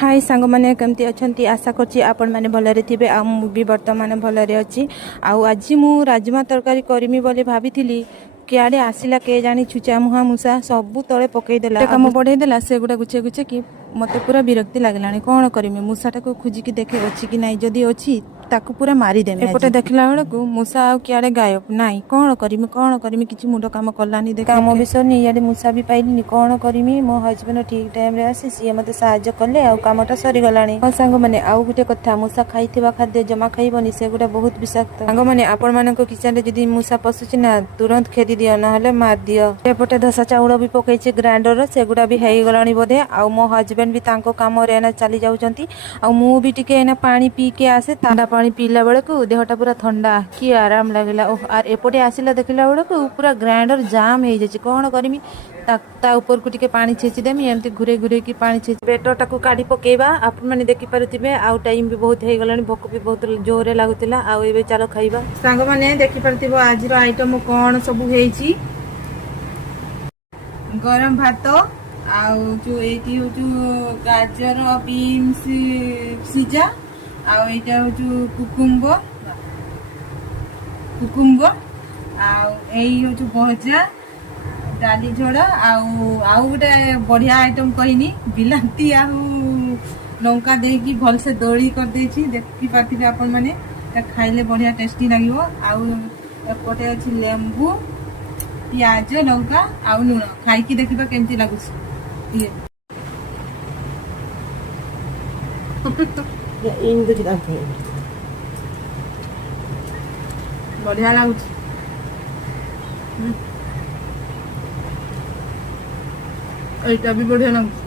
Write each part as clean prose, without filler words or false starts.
हाय सांग मैंने केमती अच्छी आशा करछि आपण माने भलरे थिबे आ मु भी वर्तमान भलरे अछि आउ आज मु राजमा तरकारी करमी बोली भाबिथिली किआड़े आसिला के जानी छुचा मुहा मुसा सबू तले पकईदेला काम बढ़ईदेला से गुड़ा गुचे गुचे कि मत पूरा विरक्ति लगलानी कौन करमी मूषाटा को खोजिकी देखे अच्छी कि नाई जदि अच्छी ताकू पूरा मारिदेमी एपटे देखला बेलू मूषा आ किआड़े गायब नाई कौन करमी किसी मुंड काम कलानी देख काम विषय नहीं इे मूषा भी पाइलिनी कौन करमी मो हजबैंड ठीक टाइम रे आसी सी मत साहाଯ୍य कले आ कामटा सरीगलानी सांग मैंने आउ गोटे कथा मूषा खाइथिबा खाद्य जमा खाइबनी से गुड़ा बहुत विषाक्त सांग मैंने आपण मानक किचन रे जदि मूषा पशुची ना तुरंत खेदी दियो ना मार दियो एपटे धसा चाउल भी पकईचे ग्राइंडर से गुड़ा भी हो गलानी बोधे आ मो हजबैंड भी तांको काम रे एना चली जाउचंती आ मु भी टिके एना पानी पी के आसे ठंडा पानी पीला बेले को देहटा पूरा ठंडा कि आराम लगला आर एपटे आसिला देखला बेले को पूरा ग्राइंडर जाम हो जाए कौन करमी ता ऊपर को टिके पानी छेची देमी एमती घुरे घुरे की पानी छेची बेटरटा को काढ़ी पकेबा आपण माने देखि पारुथिबे आउ टाइम भी बहुत हे गलानी भोक भी बहुत जोरे लागुतिला आउ एबे चलो खाइबा सांग माने देखि पारुथिबो आज रो आइटम कोन सब हेची गरम भात आउ जो एटी हो जो गाजर बीन्स सिजा आउ एटा हो जो कुकुम्बर आउ एई हो जो भजा डाली झोड़ा आउ गोटे बढ़िया आइटम कहनी बिलाती आउ लंका देकी भल से दड़ी कर देछि देखि पाथिबे आपण माने खाइले बढ़िया टेस्टी लागिवो आउ एपटे अछि लेंबू प्याज लंका आउ लुण खाइकी देखिबा केमती लागुछि बढ़िया लागुछि एटा भी बढ़िया लागुछि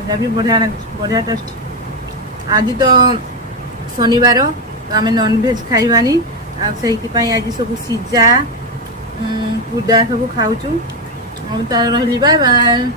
एटा भी बढ़िया लागुछि बढ़िया टेस्ट आज तो शनिवार तो आम नॉन भेज खाइबानी से आज सब सिजा पुडा सब खाऊचु तार रही बाय बाय।